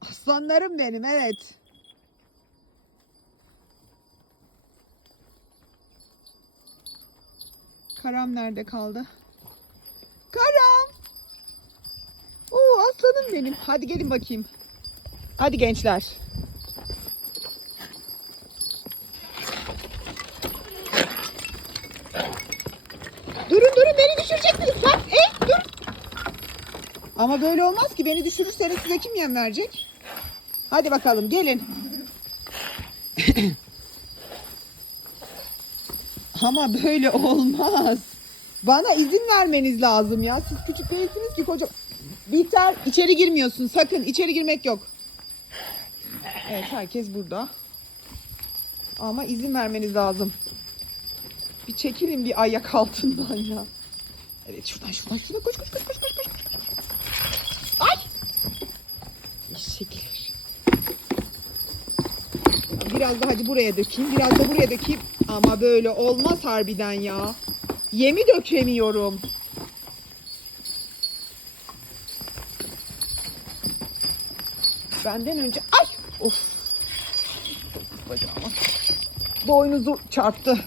Aslanlarım benim evet. Karam nerede kaldı? Karam. Oo aslanım benim. Hadi gelin bakayım. Hadi gençler. Durun durun beni düşüreceksiniz lan. E dur. Ama böyle olmaz ki beni düşürürseniz size kim yem verecek? Hadi bakalım gelin. Ama böyle olmaz. Bana izin vermeniz lazım ya. Siz küçük değilsiniz ki koca. Biter içeri girmiyorsun sakın içeri girmek yok. Evet herkes burada. Ama izin vermeniz lazım. Bir çekilin bir ayak altından ya. Evet şuradan şuradan şuradan koş koş koş koş koş koş. koş. Ay! Eşekler. Biraz da hadi buraya dökeyim. Biraz da buraya dökeyim. Ama böyle olmaz harbiden ya. Yemi dökemiyorum. Benden önce ay of. Bacağıma. Boynuzu çarptı.